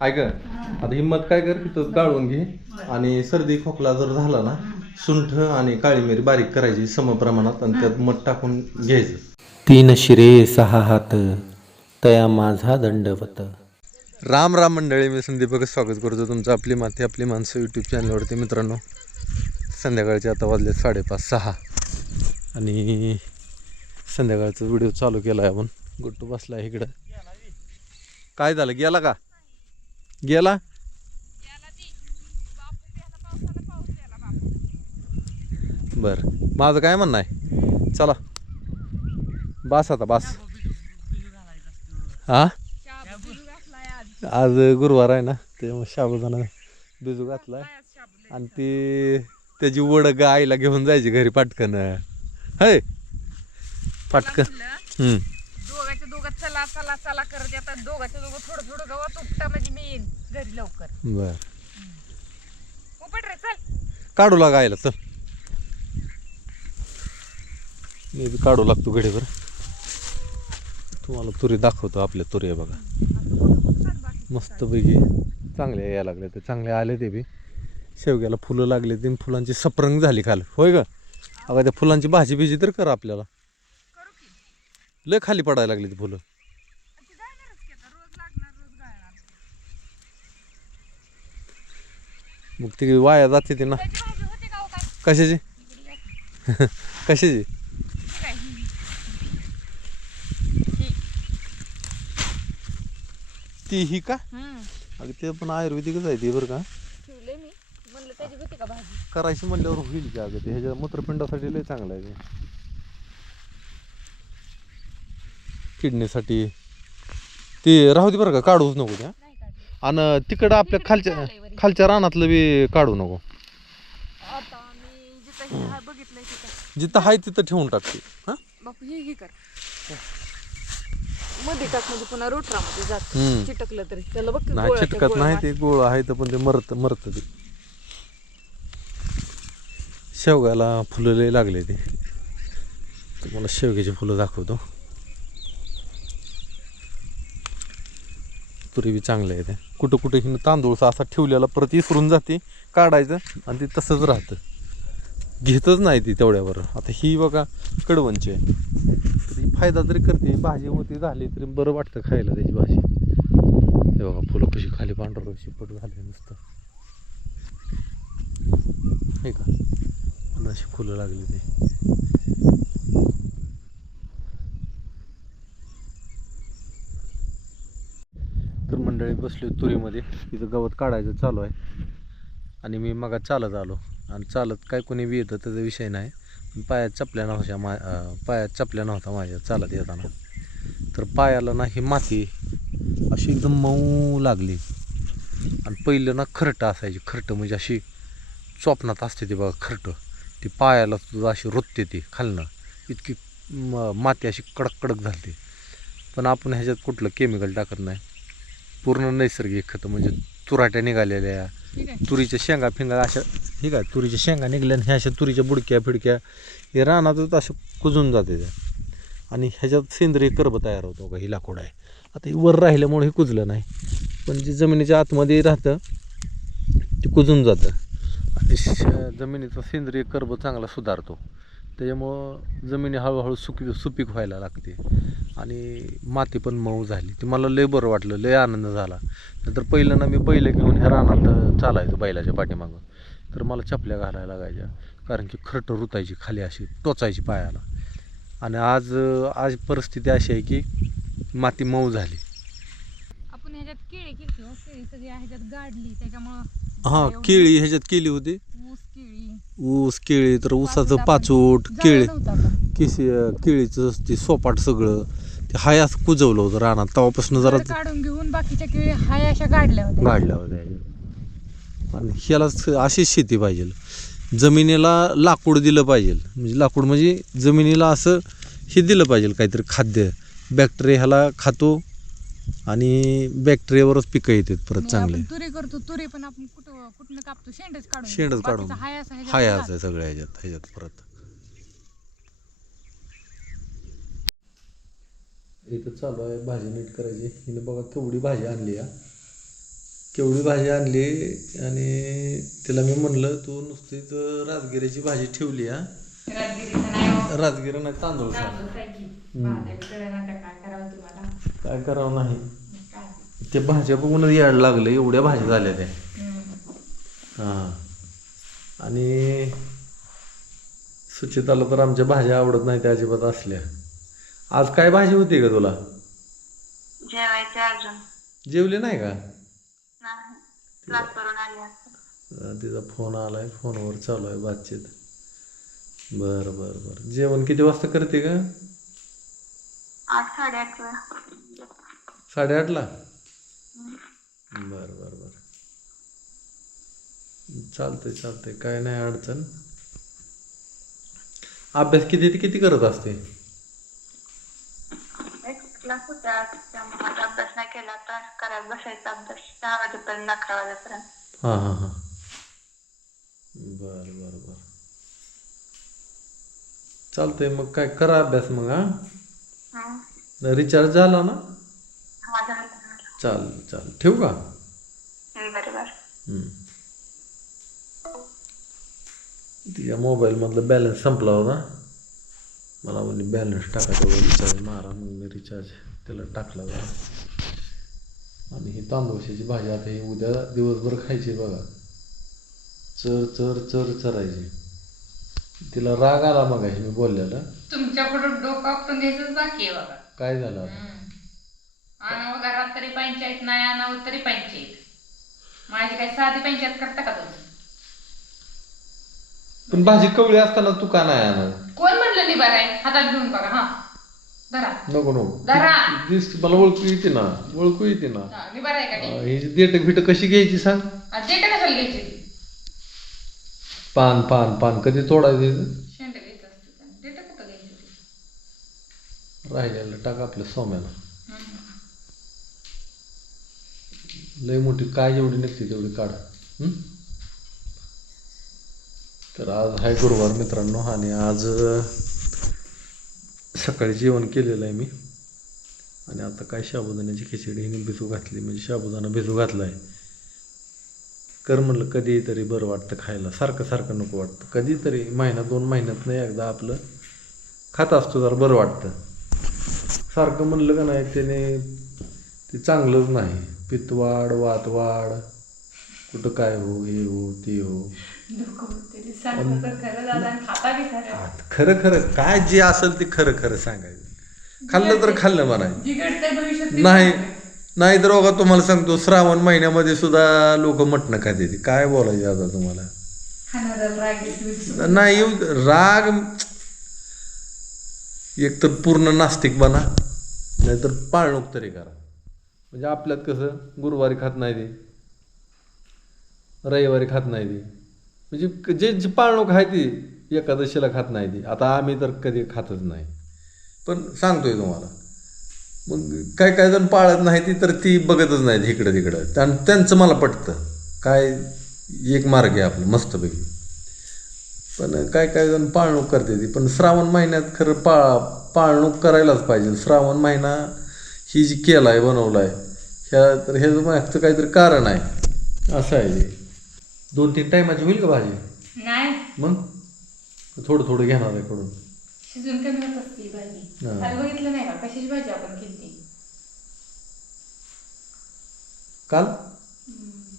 ऐक आता हिंमत काय कर तिथं गाळून घे. आणि सर्दी खोकला जर झाला ना सुंठ आणि काळी मिरी बारीक करायची समप्रमाणात आणि त्यात मध टाकून घ्यायचं. तीन शिरे सहा हात तया माझा दंडवत. राम राम मंडळी मी संदीपक स्वागत करतो तुमचं आपली माती आपली माणसं यूट्यूब चॅनलवरती मित्रांनो संध्याकाळचे आता वाजले साडेपाच सहा. आणि संध्याकाळचा व्हिडिओ चालू केला आहे आपण. गुट्टू बसला आहे इकडं. काय झालं गेला का? गेला? बर. माझं काय म्हणणं आहे? चला. बास आता बास. हा? आज गुरुवार आहे ना त्यामुळे साबुदाणा बिजू घातलाय. आणि ती त्याची वड ग आईला घेऊन जायची घरी पाटकन. हय. पाटकन. हम्म. दोघांच्या दोघं चला चला चला करत येतात. दोघांच्या दोघं थोडं थोडं गवत उपटा म्हणजे मी येईन घरी लवकर. बर. उपट रे चल. काढू लागा आईला चल. मी बी काढू लागतो घडीवर तुम्हाला तुरी दाखवतो आपल्या तुरी आहे बघा. मस्तपैकी चांगले यायला लागले ते चांगले आले ते बी. शेवग्याला फुलं लागले ते फुलांची सप्रंग झाली खाल. होय ग? अगं त्या फुलांची भाजी बिजी तर कर आपल्याला. की लय खाली पडायला लागली ती फुलं. मग ती वाया जाते ती ना. कशाची? कशाची. ती ही का. अगं ते पण आयुर्वेदिकच आहे ती बरं का. करायची म्हणल्यावर होईल की अगं ते. ह्याच्या मूत्रपिंडासाठी लय चांगलं आहे ते. किडनीसाठी. ते राहू दे बरं का काढूच नको त्या. नाही काढली. आणि तिकडं आपल्या खालच्या खालच्या रानातलं बी काढू नको. आता मी जिथं हे हा बघितलंय तिथं. जिथं आहे तिथं ठेवून टाकते हां? बापू हे हे कर. मध्ये टाक म्हणजे पुन्हा रोटरामध्ये जात. हम्म. चिटकलं तरी. त्याला बघ की नाही चिटकत नाही ते गोळ आहे तर पण ते मरत मरत ते. शेवग्याला फुलं लय लागले ते. तुम्हाला शेवग्याची फुलं दाखवतो. पूर्वी बी चांगले आहे ते. कुठं कुठं हिनं तांदूळचा असा ठेवलेला परत इसरून जाते काढायचं आणि ते तसंच राहतं. घेतच नाही ती तेवढ्यावर. आता ही बघा कडवणची आहे तर ही फायदा तरी करते भाजी होती झाली तरी बरं वाटतं खायला त्याची भाजी. हे बघा फुलं कशी खाली पांढरं शिपट झाले नुसतं. हे का? अशी फुलं लागली ते. सकाळी मंडळी तुरीमध्ये. तिथं गवत काढायचं चालू आहे. आणि मी मग चालत आलो. आणि चालत काय कोणी बी येतं त्याचा विषय नाही. पण पायात चपल्या नव्हत्या मा पायात चपल्या नव्हत्या माझ्या चालत येताना. तर पायाला ना ही माती अशी एकदम मऊ लागली. आणि पहिलं ना खरटं असायची. खरटं म्हणजे अशी चोपणात असते ती बघा खरटं. ती पायाला सुद्धा अशी रोतते ती खालनं. इतकी म- माती अशी कडक कडक झाली पण आपण ह्याच्यात कुठलं केमिकल टाकत नाही. पूर्ण नैसर्गिक खतं म्हणजे तुराट्या निघालेल्या ठीक आहे. तुरीच्या शेंगा फिंगा अशा हे काय तुरीच्या शेंगा निघल्या आणि ह्या अशा तुरीच्या बुडक्या फिडक्या हे रानातच अशा कुजून जाते त्या. आणि ह्याच्यात सेंद्रिय कर्ब तयार होतो का ही लाकूड आहे आता हे वर राहिल्यामुळे हे कुजलं नाही. पण जे जमिनीच्या आतमध्ये राहतं ते कुजून जातं. आणि जमिनीचा सेंद्रिय कर्ब चांगला सुधारतो. त्याच्यामुळं जमिनी हळूहळू सुकी सुपीक व्हायला लागते. आणि माती पण मऊ झाली. ते मला लय बरं वाटलं लय आनंद झाला. नंतर पहिलं ना मी बैल घेऊन ह्या रानात चालायचो बैलाच्या पाठीमागं. तर मला चपल्या घालायला लागायच्या. कारण की खरटं रुतायची खाली अशी टोचायची पायाला. आणि आज आज परिस्थिती अशी आहे की माती मऊ झाली. आपण ह्याच्यात केळी केली केळी सगळी ह्याच्यात गाडली त्याच्यामुळं हां केळी ह्याच्यात केली होती. ऊस केळी तर ऊसाचं पाचोट केळी. किसी केळीचं ते सोपाट सगळं ते हाय असं कुजवलं होतं रानात. तेव्हापासून जरा काढून घेऊन बाकीच्या केळी हाय अशा गाडल्या होत्या. गाडल्या होत्या. ह्याच्यात. आणि ह्याला स- अशीच शेती पाहिजे. जमिनीला लाकूड दिलं पाहिजे. म्हणजे लाकूड म्हणजे जमिनीला असं हे दिलं पाहिजे काहीतरी खाद्य. बॅक्टेरिया ह्याला खातो आणि बॅक्टेरियावरच पिकं येतात परत चांगले आपण तुरी करतो तुरी पण आपण कुठं कुठनं कापतो शेंडच काढून शेंडच. काढून. बाकीचं हाय असं ह्याच्यात हाय घाल. असं सगळ्या ह्याच्यात ह्याच्यात परत इथं चालू आहे भाजी नीट करायची हिने बघा केवढी भाजी आणली या केवढी भाजी आणली आणि तिला मी म्हणलं तू नुसतीच राजगिरीची भाजी ठेवली हा राजगिरीचं नाही हो. राजगिरी नाही तांदूळ खा. तांदूळ खायची. काय करावं नाही. ते भाज्या बघूनच याड लागलं एवढ्या भाज्या झाल्या त्या. हां. आणि सुचिताला तर आमच्या भाज्या आवडत नाही त्या अजिबात असल्या. आज काय भाजी होती का तुला? जेवली नाही का? तिचा फोन आलाय फोनवर चालू आहे बातचीत. बरं बरं बरं. जेवण किती वाजता करते का आठ साडेआठ वेळा साडेआठला? बरं बरं बरं. चालतंय चालतंय. काय नाही अडचण. अभ्यास किती ते किती करत असते? क्लास होता त्यामुळे अभ्यास नाही केला. तर करायला बसायचा अभ्यास. दहा वाजेपर्यंत अकरा वाजेपर्यंत. हां हां हां. बरं बरं बरं. चालतंय मग काय करा अभ्यास मग हां. रिचार्ज झाला ना? चाल चाल. ठेवू का? हम्म, बरं बरं हम्म. तिच्या मोबाईलमधलं बॅलन्स संपला होता. मला म्हणजे बॅलन्स टाकायचा रिचार्ज मारा मग मी रिचार्ज त्याला टाकला जरा आणि ही तांदूळशाची भाजी आता ही उद्या दिवसभर खायची बघा. चर चर चर चरायची. तिला राग आला मग मी बोललेला. तुमच्याकडून डोकं आपटून बाकी आहे बघा. काय झालं आता? आणावं घरात तरी पंचायत नाही आणावं तरी पंचायत. माझी काय साधी पंचायत करता का तुम्ही? पण भाजी कवळी असताना तू का नाही आणत कोण म्हणलं निभार आहे? हातात घेऊन बघा हा. धरा. नको नको. धरा. दिस मला ओळखू येते ना. ओळखू येते ना. हा, निभार आहे का ती? अं, ही फिट कशी घ्यायची सांग? आ, देठ कशाला घ्यायची? ती? पान पान पान. कधी तोडायचं शेंड घ्यायचं असतं का? देठ कुठं घ्यायची ती? राहिलेलं टाक आपल्या सोम्याला हम्म. लय मोठी काय जेवढी निघते तेवढी काढ. तर आज हाय गुरुवार मित्रांनो आणि आज सकाळी जेवण केलेलं आहे मी. आणि आता काय शाबुदाण्याची खिचडी हिने भिजू घातली म्हणजे शाबुदाणा भिजू घातला आहे कर म्हणलं कधीतरी बरं वाटतं खायला सारखं सारखं नको वाटतं. कधीतरी महिना दोन महिन्यात नाही एकदा आपलं खात असतो जरा बरं वाटतं. सारखं म्हणलं का नाही त्याने ते चांगलंच नाही. पित्तवाड वातवाड कुठं काय हो हे हो ते हो. खरं खरं. काय जे असेल ते खरं खरं सांगायचं. खाल्लं तर खाल्लं म्हणायचं. नाही. नाही तर बघा तुम्हाला सांगतो श्रावण महिन्यामध्ये सुद्धा लोक मटणं खाते काय बोलायचे आता तुम्हाला. नाही राग एक तर पूर्ण नास्तिक बना नाहीतर पाळणूक तरी करा. म्हणजे आपल्यात कसं गुरुवारी खात नाही ते. रविवारी खात नाही ती. म्हणजे जे जी पाळणूक आहे ती एकादशीला खात नाही ती. आता आम्ही तर कधी खातच नाही. पण सांगतोय तुम्हाला. मग काय काय जण पाळत नाही ती तर ती बघतच नाही इकडं तिकडं. आणि त्यांचं मला पटतं. काय एक मार्ग आहे आपलं मस्तपैकी. पण काय काय जण पाळणूक करते ती. पण श्रावण महिन्यात खरं पा पाळणूक करायलाच पाहिजे. श्रावण महिना ही जी केला आहे बनवला आहे ह्या तर ह्याचं मागचं काहीतरी कारण आहे. असं आहे ते. दोन तीन टायमाची होईल का भाजी? नाही. मग? थोडं थोडं घेणार आहे कडून. शिजून कमी होत असते ही भाजी. हा. काल बघितलं नाही का? कशाची भाजी आपण केली? काल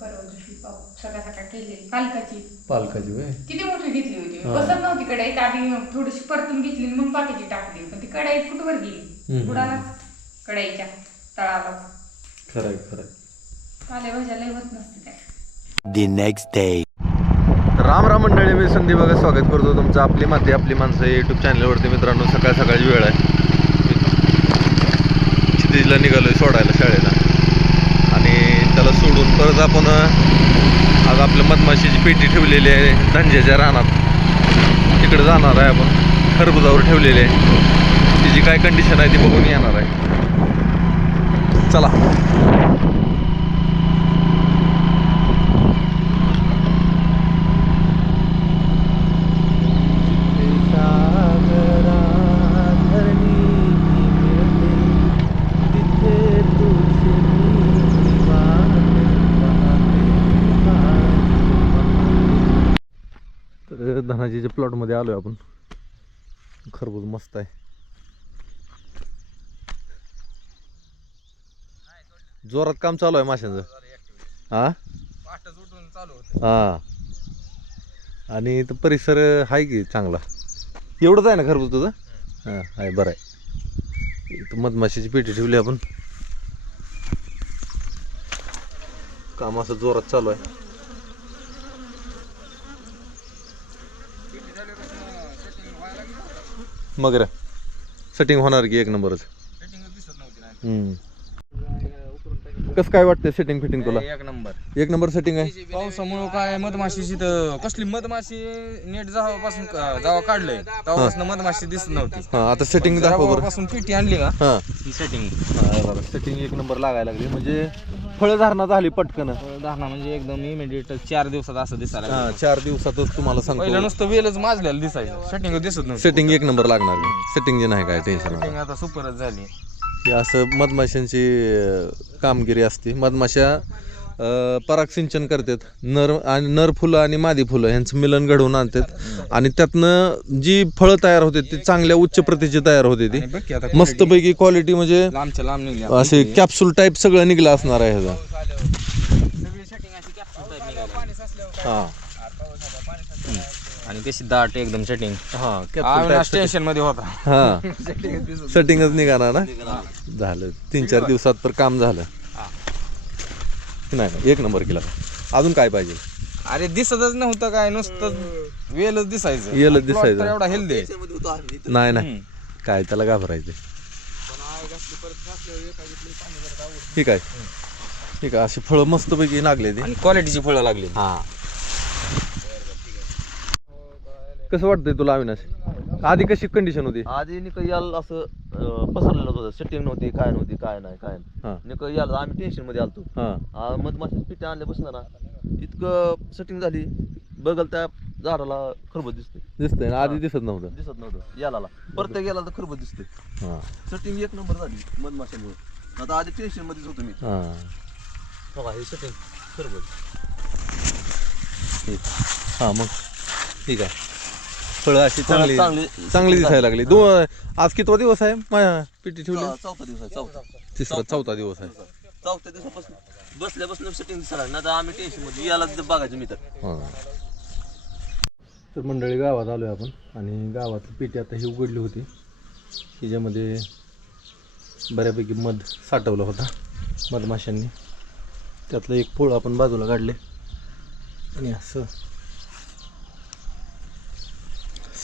परवा दिवशी पाव सकाळ सकाळ केलेली. पालकाची. पालकाची वय किती मोठी घेतली होती. हा. बसत नव्हती कढईत. आधी थोडीशी परतून घेतली आणि मग बाकीची टाकली. पण ती कढई कुठवर गेली. हम्म. बुडालाच कढईच्या तळाला. खरं आहे खरं आहे पालेभाज्या लय होत नसते त्या. The next day. Ram Ram मंडळी मी संदीप बघा स्वागत करतो तुमचं आपली माती आपली माणसं युट्यूब चॅनलवरती मित्रांनो सकाळ सकाळची वेळ आहे. क्षितिजला निघालोय सोडायला शाळेला. आणि त्याला सोडून परत आपण आज आपल्या मधमाशीची पेटी ठेवलेली आहे धंज्याच्या रानात. तिकडे जाणार आहे आपण. खरबुजावर ठेवलेली आहे. तिची काय कंडिशन आहे ती बघून येणार आहे. चला. धनाजीच्या प्लॉटमध्ये आलो आहे आपण. खरबूज मस्त आहे. जोरात काम चालू आहे माशांचं. हा? हा. आणि इथं परिसर आहे की चांगला? एवढंच आहे ना खरबूज तुझं? हां आहे बरं आहे. इथं मधमाशीची पेटी ठेवली आपण. काम असं जोरात चालू आहे. मग रे. सेटिंग होणार की एक नंबरच? हम्म. कसं काय वाटतंय सेटिंग फिटिंग तुला? एक नंबर. एक नंबर सेटिंग आहे? पावसामुळं काय मधमाशीची तर कसली मधमाशी नेट जावापासून जावा काढलंय. तेव्हापासून मधमाशी दिसत नव्हती. हा आता सेटिंग दाखव बरं. पासून पिटी आणली का? हा. ही सेटिंग सेटिंग एक नंबर लागायला लागली. म्हणजे फळधारणा झाली पटकन. धारणा म्हणजे एकदम इमिडिएट चार दिवसात असं दिसायला लागलं. हा चार दिवसातच तुम्हाला पहिलं सांगतो नुसतं वेलच माजलेलं दिसायचं. सेटिंग दिसत नव्हतं. सेटिंग एक नंबर लागणार. सेटिंग जे नाही काय टेन्शन सेटिंग आता सुपरच झाली. हे असं मधमाशांची कामगिरी असते. मधमाशा परागसिंचन करतात. नर आणि नर फुलं आणि मादी फुलं यांचं मिलन घडवून आणतात. आणि त्यातनं जी फळं तयार होते ती चांगल्या उच्च प्रतीची तयार होते ती. मस्तपैकी क्वालिटी म्हणजे असे कॅप्सूल टाईप सगळं निघलं असणार आहे ह्याचा. हा. आणि कशी दाट एकदम सेटिंग हा टेन्शनमध्ये होता. हा. सेटिंगच निघाणार ना? झालं. तीन चार दिवसात तर काम झालं. नाही एक नंबर केला. अजून काय पाहिजे? अरे दिसतच नव्हतं काय नुसतं वेलच दिसायचं. वेलच दिसायचं. एवढा हेल्दी नाही नाही. काय त्याला घाबरायचं? ठीक आहे. ठीक आहे. अशी फळं मस्तपैकी लागले ती. आणि क्वालिटीची फळं लागली. हा. कसं वाटतंय तुला अविनाश? आधी कशी कंडिशन होती? आधी निक याल असं अं, पसरलेलं होतं. सेटिंग नव्हती काय नव्हती काय नाही काय हा. नाही निक याल आम्ही टेन्शनमध्ये आलतो. हा. मधमाशी पिठे आणल्यापासून ना इतकं सेटिंग झाली. बघल त्या झाडाला खरबत दिसते दिसतंय ना? आधी दिसत नव्हतं. दिसत नव्हतं. याला प्रत्येक याला तर खरबत दिसते हा. सेटिंग एक नंबर झाली मधमाशामुळे. आता आधी टेन्शन मध्येच होतो मी. हा. बघा हे सेटिंग खरबत. ठीक. हा मग. ठीक आहे. फळं अशी चांगली चांगली- चांगली दिसायला लागली. दोन आज कितवा दिवस आहे? माझ्या पिटी ठेवली? चौथा दिवस आहे चौथा. तिसरा चौथा. दिवस आहे. चौथ्या दिवसापासून बसल्या बसल्या सेटिंग दिसायला लागली. तर आम्ही टेन्शनमध्ये याला बघायचं मी तर. तर मंडळी गावात आलोय आपण. आणि गावातली पेटी आता ही उघडली होती. हिच्यामध्ये बऱ्यापैकी मध साठवला होता. मधमाशांनी. त्यातलं एक पोळ आपण बाजूला काढले. आणि असं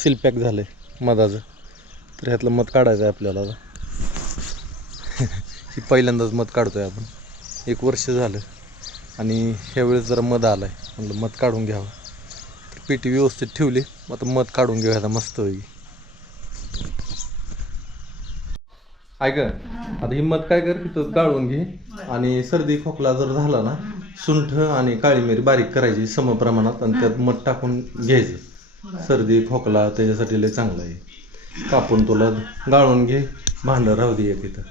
सील पॅक झालं आहे मधाचं. तर ह्यातलं मध काढायचं आहे आपल्याला ही पहिल्यांदाच मध काढतोय आपण. एक वर्ष झालं. आणि ह्यावेळेस जरा मध आलं आहे म्हटलं मध काढून घ्यावं. तर पेटी व्यवस्थित ठेवली. मग आता मध काढून घेऊया. आता मस्त होईल. ऐक आता ही मध काय कर तिथं गाळून घे. आणि सर्दी खोकला जर झाला ना सुंठ आणि काळी मिरी बारीक करायची समप्रमाणात आणि त्यात मध टाकून घ्यायचं. सर्दी खोकला त्याच्यासाठी लय चांगलं आहे. कापून तुला गाळून घे भांडं राहू दे एक इथं.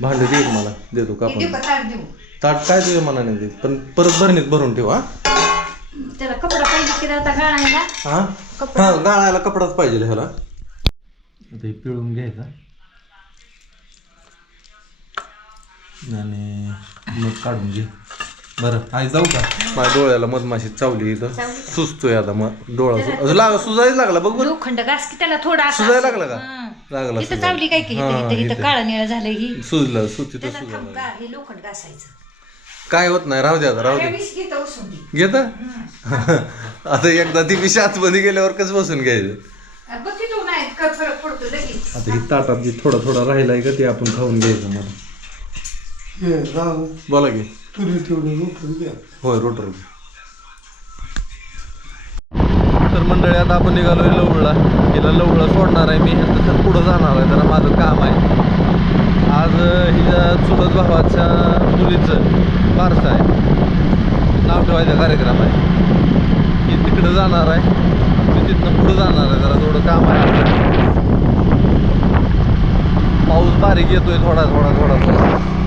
भांडं दे एक मला देतो कापून. ताट काय तुझ्या मनाने दे पण परत भरणीत भरून ठेव हा. त्याला कपडा पाहिजे की आता गाळायला? हा? हा गाळायला कपडाच पाहिजे ह्याला. ते पिळून घ्यायचा. आणि मग काढून घे. बरं आई जाऊ का? माझ्या डोळ्याला मधमाशी चावली इथं. सुचतोय आता मग डोळा लाग सुजायला लागला बघ बरं. लोखंड घास की त्याला थोडा असा सुजायला लागला का? हं. लागला इथं. चावली काय की हा, इथं इथं इथं. इथं काळं निळं झालं ही. सुजलं सु तिथं त्याला सुजायला थांब लागलं. गा- हे लोखंड घासायचं. काय होत नाही राहू दे आता राहू दे. घेतं उसून दे. घेत? आता एकदा ती पिशी आतमध्ये गेल्यावर कसं बसून घ्यायचं? आ, बघ की तू नाही क- फरक पडतो लगेच. आता ही ताटात जी थोडा थोडा राहिलाय का ते आपण खाऊन घ्यायचं मला बोला की. होय रोटर. तर मंडळी आता आपण निघालोय लवळला. हिला लवळला सोडणार आहे मी तसं पुढं जाणार आहे जरा माझं काम आहे. आज हिच्या चुलत भावाच्या मुलीचं बारसं आहे. नाव ठेवायचा कार्यक्रम आहे. ही तिकडं जाणार आहे. मी तिथनं पुढं जाणार आहे जरा थोडं काम आहे. पाऊस बारीक येतोय थोडा थोडा थोडा थोडा.